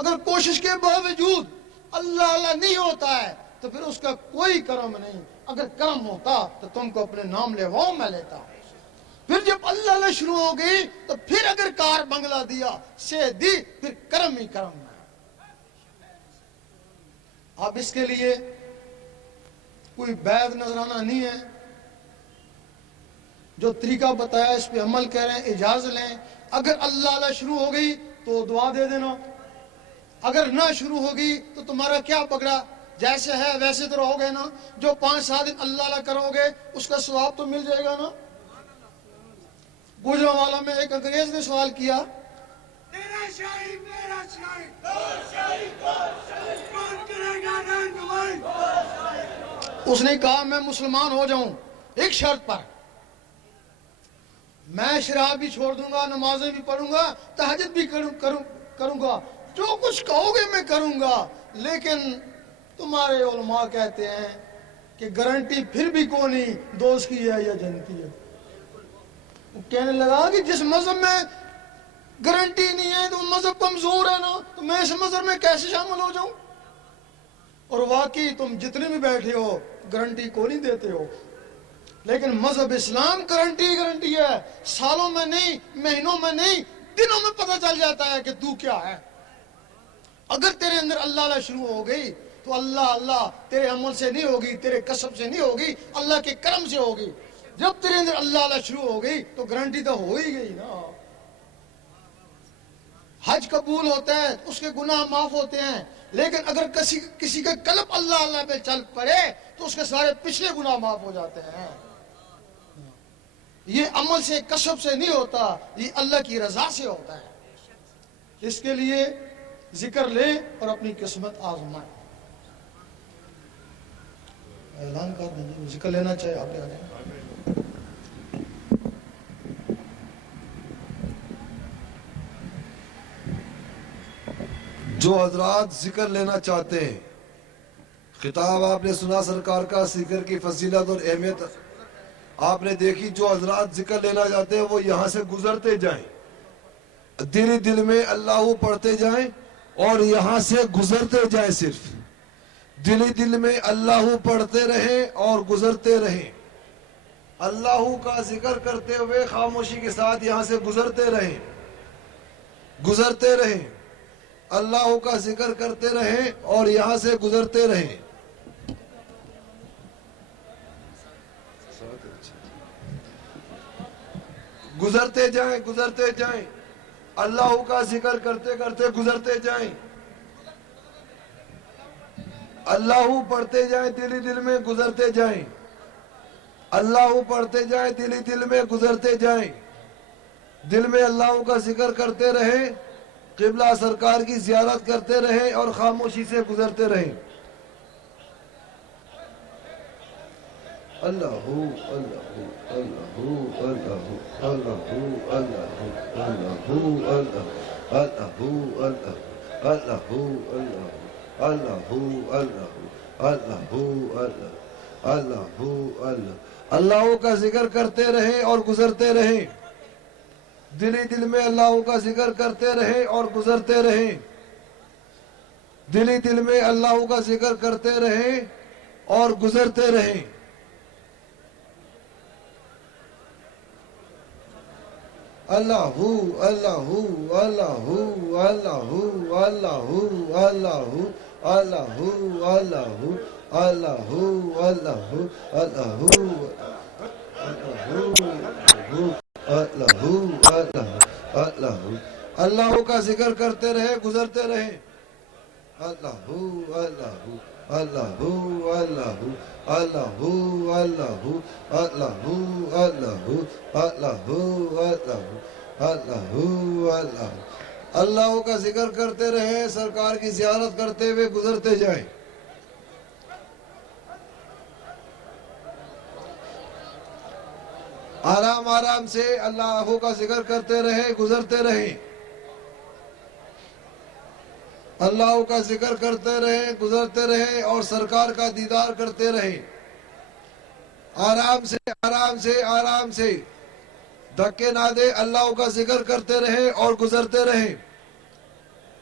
اگر کوشش کے باوجود اللہ اللہ نہیں ہوتا ہے تو پھر اس کا کوئی کرم نہیں. اگر کرم ہوتا تو تم کو اپنے نام لے میں لیتا. پھر جب اللہ اللہ شروع ہو گئی تو پھر اگر کار بنگلہ دیا سے دی پھر کرم ہی کرم ہے. اب اس کے لیے کوئی بیعت نذرانہ نہیں ہے. جو طریقہ بتایا اس پہ عمل کریں, اجازت لیں. اگر اللہ اللہ شروع ہو گئی تو دعا دے دینا, اگر نہ شروع ہوگی تو تمہارا کیا پکڑا, جیسے ہے ویسے تو رہو گے نا. جو 5-7 دن اللہ اللہ کرو گے اس کا ثواب تو مل جائے گا نا. گوجرانوالا میں ایک انگریز نے سوال کیا, تیرا شاہی میرا شاہی کون کرے گا رہنمائی. اس نے کہا میں مسلمان ہو جاؤں ایک شرط پر, میں شراب بھی چھوڑ دوں گا, نمازیں بھی پڑھوں گا, تہجد بھی کروں گا, جو کچھ کہو گے میں کروں گا, لیکن تمہارے علماء کہتے ہیں کہ گارنٹی پھر بھی کون نہیں دوست کی ہے یا جنتی ہے. وہ کہنے لگا کہ جس مذہب میں گارنٹی نہیں ہے تو مذہب کمزور ہے نا, تو میں اس مذہب میں کیسے شامل ہو جاؤں. اور واقعی تم جتنے بھی بیٹھے ہو گارنٹی کو نہیں دیتے ہو, لیکن مذہب اسلام گارنٹی ہے. سالوں میں نہیں, مہینوں میں نہیں, دنوں میں پتہ چل جاتا ہے کہ تو کیا ہے. اگر تیرے اندر اللہ اللہ شروع ہو گئی تو اللہ اللہ تیرے عمل سے نہیں ہوگی, تیرے کسب سے نہیں ہوگی, اللہ کے کرم سے ہوگی. جب تیرے اندر اللہ اللہ شروع ہو گئی تو گارنٹی تو ہو ہی گئی نا. حج قبول ہوتا ہے, اس کے گناہ معاف ہوتے ہیں, لیکن اگر کسی کا قلب اللہ اللہ پہ چل پڑے تو اس کے سارے پچھلے گناہ معاف ہو جاتے ہیں. یہ عمل سے کسب سے نہیں ہوتا, یہ اللہ کی رضا سے ہوتا ہے. اس کے لیے ذکر لے اور اپنی قسمت آزمائے. اعلان کر دیں, ذکر لینا چاہے آپ آ جائیں. جو حضرات ذکر لینا چاہتے ہیں, خطاب آپ نے سنا سرکار کا, ذکر کی فضیلت اور اہمیت آپ نے دیکھی. جو حضرات ذکر لینا چاہتے ہیں وہ یہاں سے گزرتے جائیں, دل میں اللہ پڑھتے جائیں اور یہاں سے گزرتے جائیں. صرف دل میں اللہ پڑھتے رہیں اور گزرتے رہیں. اللہ کا ذکر کرتے ہوئے خاموشی کے ساتھ یہاں سے گزرتے رہیں. اللہ کا ذکر کرتے رہیں اور یہاں سے گزرتے رہیں. گزرتے جائیں. اللہ کا ذکر کرتے کرتے گزرتے جائیں. اللہ پڑھتے جائیں, دل میں گزرتے جائیں. اللہ پڑھتے جائیں, دل میں گزرتے جائیں. دل میں اللہ کا ذکر کرتے رہیں, قبلہ سرکار کی زیارت کرتے رہیں اور خاموشی سے گزرتے رہیں. اللہ اللہ اللہ اللہ اللہ اللہ اللہ اللہ کا ذکر کرتے رہیں اور گزرتے رہیں. دل میں اللہ کا ذکر کرتے رہیں اور گزرتے رہیں. دل میں اللہ کا ذکر کرتے رہیں اور گزرتے رہیں. اللہ اللہ اللہ اللہ اللہ اللہ اللہ اللہ اللہ اللہ اللہ کا ذکر کرتے رہے, گزرتے رہے. اللہ اللہ اللہ اللہ اللہ اللہ اللہ اللہ اللہ اللہ اللہ کا ذکر کرتے رہے, سرکار کی زیارت کرتے ہوئے گزرتے جائیں. آرام آرام سے اللہ کا ذکر کرتے رہے, گزرتے رہے. اللہ کا ذکر کرتے رہے, گزرتے رہے اور سرکار کا دیدار کرتے رہے. آرام سے آرام سے آرام سے دھکے نہ دے, اللہ کا ذکر کرتے رہے اور گزرتے رہے.